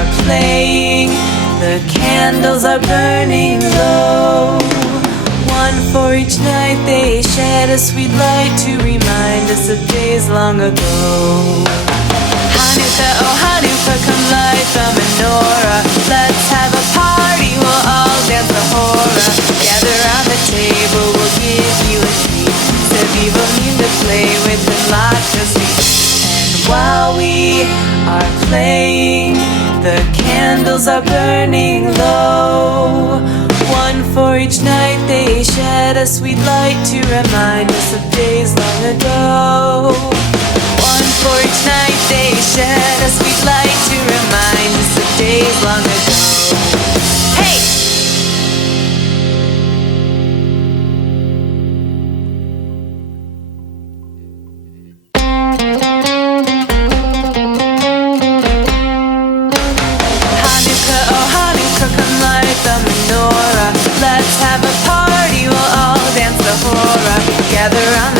are playing, the candles are burning low. One for each night they shed a sweet light to remind us of days long ago. Hanukkah, oh Hanukkah, come light the menorah. Let's have a party, we'll all dance the hora. Gather round the table, we'll give you a treat. Sevivo need to play with and lots of sweets. And while we are playing, the candles are burning low. One for each night they shed a sweet light to remind us of days long ago. One for each night they shed a sweet light to remind us of days long ago. Hey! Hanukkah, oh Hanukkah, come light the menorah. Let's have a party, we'll all dance the hora. Gather round the